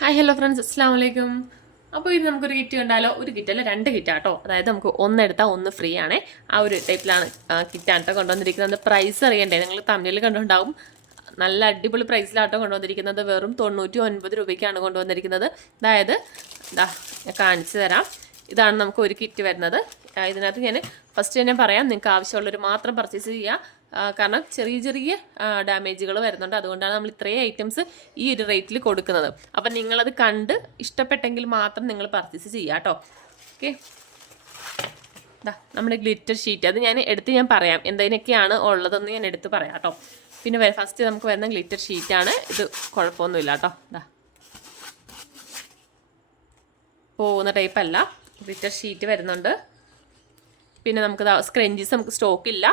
Hi hello friends, അസ്സാം വലൈക്കും. അപ്പോൾ ഇത് നമുക്കൊരു കിറ്റ് കണ്ടാലോ? ഒരു കിറ്റല്ല, രണ്ട് കിറ്റാട്ടോ. അതായത് നമുക്ക് ഒന്നെടുത്താൽ ഒന്ന് ഫ്രീ ആണ്. ആ ഒരു ടൈപ്പിലാണ് കിറ്റാട്ടോ കൊണ്ടുവന്നിരിക്കുന്നത്. പ്രൈസ് അറിയണ്ടേ? നിങ്ങൾ തമിഴിൽ കണ്ടുണ്ടാവും. നല്ല അടിപൊളി പ്രൈസിലാട്ടോ കൊണ്ടുവന്നിരിക്കുന്നത്. വെറും 99 രൂപയ്ക്കാണ് കൊണ്ടുവന്നിരിക്കുന്നത്. അതായത് ഞാൻ കാണിച്ചു തരാം. ഇതാണ് നമുക്ക് ഒരു കിറ്റ് വരുന്നത്. ഇതിനകത്ത് ഞാൻ ഫസ്റ്റ് തന്നെ പറയാം, നിങ്ങൾക്ക് ആവശ്യമുള്ളവർ മാത്രം പർച്ചേസ് ചെയ്യുക. കാരണം ചെറിയ ചെറിയ ഡാമേജുകൾ വരുന്നുണ്ട്. അതുകൊണ്ടാണ് നമ്മൾ ഇത്രയും ഐറ്റംസ് ഈ ഒരു റേറ്റിൽ കൊടുക്കുന്നത്. അപ്പം നിങ്ങളത് കണ്ട് ഇഷ്ടപ്പെട്ടെങ്കിൽ മാത്രം നിങ്ങൾ പർച്ചേസ് ചെയ്യുക കേട്ടോ. ഓക്കെ, നമ്മുടെ ഗ്ലിറ്റർ ഷീറ്റ് അത് ഞാൻ പറയാം എന്തിനൊക്കെയാണ് ഉള്ളതെന്ന് ഞാൻ എടുത്ത് പറയാം കേട്ടോ. പിന്നെ ഫസ്റ്റ് നമുക്ക് വരുന്ന ഗ്ലിറ്റർ ഷീറ്റാണ്. ഇത് കുഴപ്പമൊന്നുമില്ല കേട്ടോ. പോകുന്ന ടൈപ്പല്ല, ഗ്ലിറ്റർ ഷീറ്റ് വരുന്നുണ്ട്. പിന്നെ നമുക്ക് സ്ക്രഞ്ചീസ് നമുക്ക് സ്റ്റോക്കില്ല.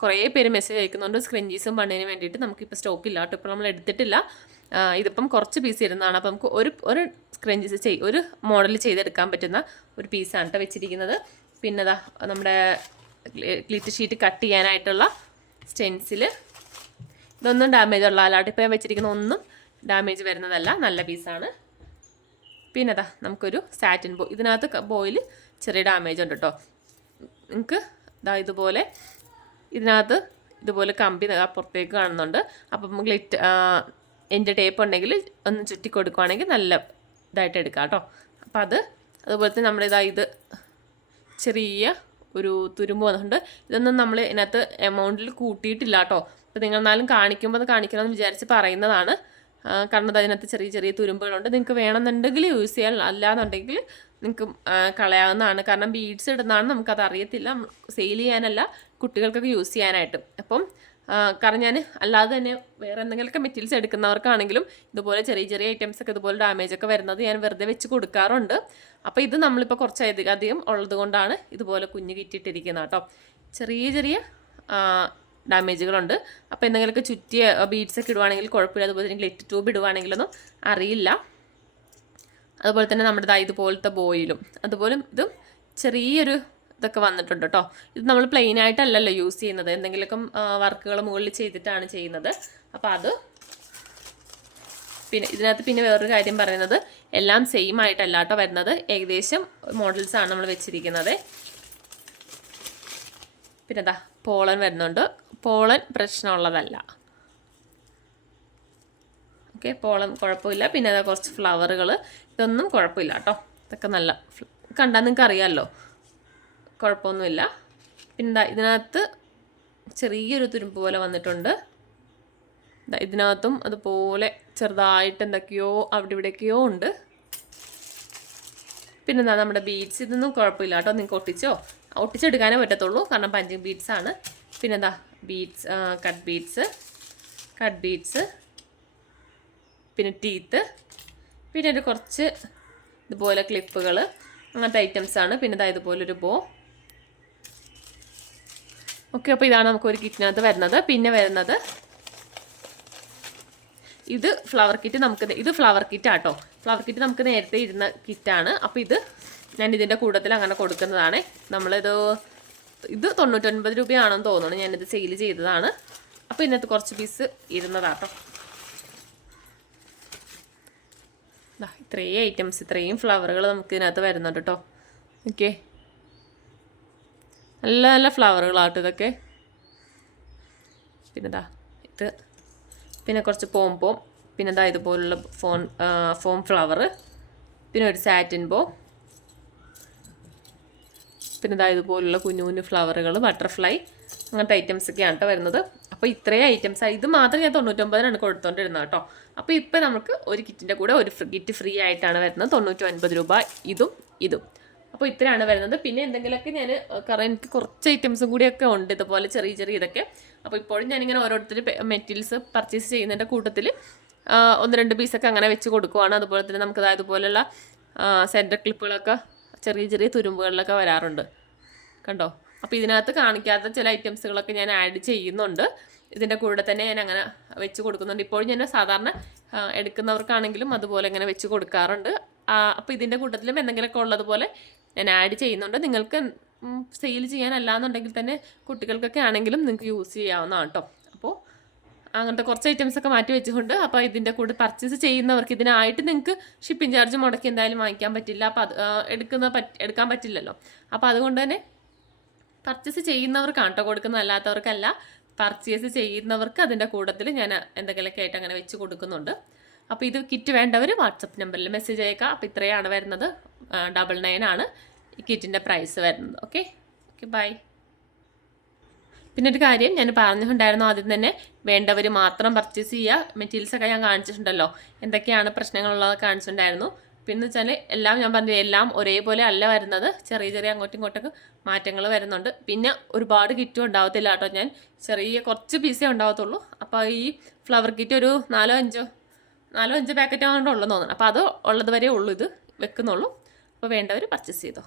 കുറേ പേര് മെസ്സേജ് അയക്കുന്നുണ്ട് സ്ക്രഞ്ചീസും ബണ്ണിന് വേണ്ടിയിട്ട്. നമുക്കിപ്പോൾ സ്റ്റോക്കില്ല കേട്ടോ, ഇപ്പോൾ നമ്മൾ എടുത്തിട്ടില്ല. ഇതിപ്പം കുറച്ച് പീസ് ഇരുന്നതാണ്. അപ്പോൾ നമുക്ക് ഒരു സ്ക്രഞ്ചീസ് ഒരു മോഡൽ ചെയ്തെടുക്കാൻ പറ്റുന്ന ഒരു പീസാണ് കേട്ടോ വെച്ചിരിക്കുന്നത്. പിന്നെ നമ്മുടെ ഗ്ലിറ്റർ ഷീറ്റ് കട്ട് ചെയ്യാനായിട്ടുള്ള സ്റ്റെൻസിൽ. ഇതൊന്നും ഡാമേജ് ഉള്ള അല്ലാണ്ട് ഇപ്പോൾ ഞാൻ വെച്ചിരിക്കുന്ന ഒന്നും ഡാമേജ് വരുന്നതല്ല, നല്ല പീസാണ്. പിന്നെ നമുക്കൊരു സാറ്റിൻ ഇതിനകത്ത് ബോയിൽ ചെറിയ ഡാമേജ് ഉണ്ട് കേട്ടോ. നിങ്ങൾക്ക് ഇതുപോലെ ഇതിനകത്ത് ഇതുപോലെ കമ്പി പുറത്തേക്ക് കാണുന്നുണ്ട്. അപ്പം എൻ്റെ ടേപ്പ് ഉണ്ടെങ്കിൽ ഒന്ന് ചുറ്റി കൊടുക്കുവാണെങ്കിൽ നല്ല ഇതായിട്ട് എടുക്കാം കേട്ടോ. അപ്പം അതുപോലെ തന്നെ നമ്മുടെ ഇത് ചെറിയ ഒരു തുരുമ്പ് വന്നിട്ടുണ്ട്. ഇതൊന്നും നമ്മൾ ഇതിനകത്ത് എമൗണ്ടിൽ കൂട്ടിയിട്ടില്ല കേട്ടോ. അപ്പോൾ നിങ്ങൾ എന്നാലും കാണിക്കുമ്പോൾ അത് കാണിക്കണമെന്ന് വിചാരിച്ച് പറയുന്നതാണ്. കാരണം അതിനകത്ത് ചെറിയ ചെറിയ തുരുമ്പുകളുണ്ട്. നിങ്ങൾക്ക് വേണമെന്നുണ്ടെങ്കിൽ യൂസ് ചെയ്യാൻ, അല്ലാന്നുണ്ടെങ്കിൽ നിങ്ങൾക്ക് കളയാവുന്നതാണ്. കാരണം ബീഡ്സ് ഇടുന്നതാണ്, നമുക്കത് അറിയത്തില്ല. സെയിൽ ചെയ്യാനല്ല, കുട്ടികൾക്കൊക്കെ യൂസ് ചെയ്യാനായിട്ട്. അപ്പം കാരണം ഞാൻ അല്ലാതെ തന്നെ വേറെ എന്തെങ്കിലുമൊക്കെ മെറ്റീരിയൽസ് എടുക്കുന്നവർക്കാണെങ്കിലും ഇതുപോലെ ചെറിയ ചെറിയ ഐറ്റംസൊക്കെ ഇതുപോലെ ഡാമേജൊക്കെ വരുന്നത് ഞാൻ വെറുതെ വെച്ച് കൊടുക്കാറുണ്ട്. അപ്പോൾ ഇത് നമ്മളിപ്പോൾ കുറച്ചധികം ഉള്ളത് കൊണ്ടാണ് ഇതുപോലെ കുഞ്ഞ് കിറ്റിട്ടിരിക്കുന്നത് കേട്ടോ. ചെറിയ ചെറിയ ഡാമേജുകളുണ്ട്. അപ്പോൾ എന്തെങ്കിലുമൊക്കെ ചുറ്റിയ ബീഡ്സൊക്കെ ഇടുവാണെങ്കിൽ കുഴപ്പമില്ല. അതുപോലെ തന്നെ ഗ്ലിറ്റർ ട്യൂബ് ഇടുവാണെങ്കിലൊന്നും അറിയില്ല. അതുപോലെ തന്നെ നമ്മുടെ ഇതുപോലത്തെ ബോയിലും അതുപോലെ ഇതും ചെറിയൊരു ഇതൊക്കെ വന്നിട്ടുണ്ട് കേട്ടോ. ഇത് നമ്മൾ പ്ലെയിൻ ആയിട്ടല്ലല്ലോ യൂസ് ചെയ്യുന്നത്, എന്തെങ്കിലുമൊക്കെ വർക്കുകൾ മുകളിൽ ചെയ്തിട്ടാണ് ചെയ്യുന്നത്. അപ്പോൾ പിന്നെ ഇതിനകത്ത് പിന്നെ വേറൊരു കാര്യം പറയുന്നത്, എല്ലാം സെയിം ആയിട്ടല്ല കേട്ടോ വരുന്നത്. ഏകദേശം മോഡൽസാണ് നമ്മൾ വെച്ചിരിക്കുന്നത്. പിന്നെ പോളൻ വരുന്നുണ്ട്. പോളൻ പ്രശ്നമുള്ളതല്ല. ഓക്കെ, പോളം കുഴപ്പമില്ല. പിന്നെ കുറച്ച് ഫ്ലവറുകൾ, ഇതൊന്നും കുഴപ്പമില്ല കേട്ടോ. ഇതൊക്കെ നല്ല കണ്ടാൽ നിങ്ങൾക്ക് അറിയാമല്ലോ, കുഴപ്പമൊന്നുമില്ല. പിന്നെ ഇതിനകത്ത് ചെറിയൊരു തുരുമ്പ് പോലെ വന്നിട്ടുണ്ട്. ഇതിനകത്തും അതുപോലെ ചെറുതായിട്ട് എന്തൊക്കെയോ അവിടെ ഇവിടെയൊക്കെയോ ഉണ്ട്. പിന്നെ നമ്മുടെ ബീഡ്സ്, ഇതൊന്നും കുഴപ്പമില്ല കേട്ടോ. നിങ്ങൾക്ക് ഒട്ടിച്ചെടുക്കാനേ പറ്റത്തുള്ളൂ, കാരണം പഞ്ചിങ് ബീഡ്സ് ആണ്. പിന്നെ ബീഡ്സ്, കട്ട് ബീഡ്സ്, പിന്നെ ടീത്ത്, പിന്നെ ഒരു കുറച്ച് ഇതുപോലെ ക്ലിപ്പുകൾ, അങ്ങനത്തെ ഐറ്റംസാണ്. പിന്നെ ഇതുപോലൊരു ബോ. ഓക്കെ, അപ്പോൾ ഇതാണ് നമുക്കൊരു കിറ്റിനകത്ത് വരുന്നത്. പിന്നെ വരുന്നത് ഇത് ഫ്ലവർ കിറ്റ്. ഇത് ഫ്ലവർ കിറ്റാട്ടോ. ഫ്ലവർ കിറ്റ് നമുക്ക് നേരത്തെ ഇരുന്ന കിറ്റാണ്. അപ്പോൾ ഞാൻ ഇതിൻ്റെ കൂട്ടത്തിൽ അങ്ങനെ കൊടുക്കുന്നതാണ്. ഇത് 99 രൂപയാണെന്ന് തോന്നുന്നു. ഞാനിത് സെയിൽ ചെയ്തതാണ്. അപ്പോൾ ഇതിനകത്ത് കുറച്ച് പീസ് ഇരുന്നതാട്ടോ. ഇത്രയും ഐറ്റംസ്, ഇത്രയും ഫ്ലവറുകൾ നമുക്ക് ഇതിനകത്ത് വരുന്നുണ്ട് കേട്ടോ. ഓക്കെ, നല്ല നല്ല ഫ്ലവറുകളാട്ടോ ഇതൊക്കെ. പിന്നെ ഇത്, പിന്നെ കുറച്ച് പോംപോം, പിന്നെ ഇതുപോലുള്ള ഫോം ഫ്ലവർ, പിന്നെ ഒരു സാറ്റിൻ ബോ, പിന്നെ ഇതുപോലുള്ള കുഞ്ഞു കുഞ്ഞു ഫ്ലവറുകൾ, ബട്ടർഫ്ലൈ, അങ്ങനത്തെ ഐറ്റംസൊക്കെയാണ് കേട്ടോ വരുന്നത്. അപ്പോൾ ഇത്രയും ഐറ്റംസ്, ഇത് മാത്രം ഞാൻ 99 കൊടുത്തോണ്ടിരുന്നത് കേട്ടോ. അപ്പോൾ ഇപ്പോൾ നമുക്ക് ഒരു കിറ്റിൻ്റെ കൂടെ ഒരു കിറ്റ് ഫ്രീ ആയിട്ടാണ് വരുന്നത്, 99 രൂപ ഇതും. അപ്പോൾ ഇത്രയാണ് വരുന്നത്. പിന്നെ എന്തെങ്കിലുമൊക്കെ കാരണം എനിക്ക് കുറച്ച് ഐറ്റംസും കൂടിയൊക്കെ ഉണ്ട് ഇതുപോലെ ചെറിയ ചെറിയ ഇതൊക്കെ. അപ്പോൾ ഇപ്പോഴും ഞാനിങ്ങനെ ഓരോരുത്തർ മെറ്റീരിയൽസ് പർച്ചേസ് ചെയ്യുന്നതിൻ്റെ കൂട്ടത്തിൽ 1-2 പീസൊക്കെ അങ്ങനെ വെച്ച് കൊടുക്കുവാണ്. അതുപോലെ തന്നെ നമുക്ക് ഇതുപോലുള്ള സെൻറ്റർ ക്ലിപ്പുകളൊക്കെ ചെറിയ ചെറിയ തുരുമ്പുകളിലൊക്കെ വരാറുണ്ട് കണ്ടോ. അപ്പോൾ ഇതിനകത്ത് കാണിക്കാത്ത ചില ഐറ്റംസുകളൊക്കെ ഞാൻ ആഡ് ചെയ്യുന്നുണ്ട്. ഇതിൻ്റെ കൂടെ തന്നെ ഞാൻ അങ്ങനെ വെച്ച് കൊടുക്കുന്നുണ്ട്. ഇപ്പോഴും ഞാൻ സാധാരണ എടുക്കുന്നവർക്കാണെങ്കിലും അതുപോലെ ഇങ്ങനെ വെച്ച് കൊടുക്കാറുണ്ട്. അപ്പോൾ ഇതിൻ്റെ കൂട്ടത്തിലും എന്തെങ്കിലുമൊക്കെ ഉള്ളതുപോലെ ഞാൻ ആഡ് ചെയ്യുന്നുണ്ട്. നിങ്ങൾക്ക് സെയിൽ ചെയ്യാനല്ലാന്നുണ്ടെങ്കിൽ തന്നെ കുട്ടികൾക്കൊക്കെ ആണെങ്കിലും നിങ്ങൾക്ക് യൂസ് ചെയ്യാവുന്നതാണ് കേട്ടോ. അപ്പോൾ അങ്ങനത്തെ കുറച്ച് ഐറ്റംസൊക്കെ മാറ്റി വെച്ചുകൊണ്ട് അപ്പോൾ ഇതിൻ്റെ കൂടെ പർച്ചേസ് ചെയ്യുന്നവർക്ക് ഇതിനായിട്ട് നിങ്ങൾക്ക് ഷിപ്പിംഗ് ചാർജ് മുടക്കി എന്തായാലും വാങ്ങിക്കാൻ പറ്റില്ല. അപ്പോൾ അത് എടുക്കാൻ പറ്റില്ലല്ലോ. അപ്പോൾ അതുകൊണ്ട് തന്നെ പർച്ചേസ് ചെയ്യുന്നവർക്കാണ് കേട്ടോ കൊടുക്കുന്നത്, അല്ലാത്തവർക്കല്ല. പർച്ചേസ് ചെയ്യുന്നവർക്ക് അതിൻ്റെ കൂട്ടത്തിൽ ഞാൻ എന്തെങ്കിലുമൊക്കെ ആയിട്ട് അങ്ങനെ വെച്ച് കൊടുക്കുന്നുണ്ട്. അപ്പോൾ ഇത് കിറ്റ് വേണ്ടവർ വാട്സപ്പ് നമ്പറിൽ മെസ്സേജ് അയക്കാം. അപ്പോൾ ഇത്രയാണ് വരുന്നത്, 99 ആണ് ഈ കിറ്റിൻ്റെ പ്രൈസ് വരുന്നത്. Okay bye. പിന്നെ ഒരു കാര്യം ഞാൻ പറഞ്ഞിട്ടുണ്ടായിരുന്നു ആദ്യം തന്നെ, വേണ്ടവർ മാത്രം പർച്ചേസ് ചെയ്യുക. മെറ്റീരിയൽസൊക്കെ ഞാൻ കാണിച്ചിട്ടുണ്ടല്ലോ, എന്തൊക്കെയാണ് പ്രശ്നങ്ങളുള്ളത് കാണിച്ചിട്ടുണ്ടായിരുന്നു. പിന്നെ വെച്ചാൽ എല്ലാം ഞാൻ പറഞ്ഞു, എല്ലാം ഒരേപോലെ അല്ല വരുന്നത്, ചെറിയ ചെറിയ അങ്ങോട്ടും ഇങ്ങോട്ടൊക്കെ മാറ്റങ്ങൾ വരുന്നുണ്ട്. പിന്നെ ഒരുപാട് കിറ്റും ഉണ്ടാവത്തില്ല കേട്ടോ, ഞാൻ ചെറിയ കുറച്ച് പീസേ ഉണ്ടാവത്തുള്ളൂ. അപ്പോൾ ഈ ഫ്ലവർ കിറ്റ് ഒരു 4-5 പാക്കറ്റ് ആകൊണ്ട് ഉള്ളതെന്ന് തോന്നുന്നു. അപ്പോൾ അത് ഉള്ളത് വരെ ഉള്ളൂ ഇത് വെക്കുന്നുള്ളൂ. അപ്പോൾ വേണ്ടവർ പർച്ചേസ് ചെയ്തോ.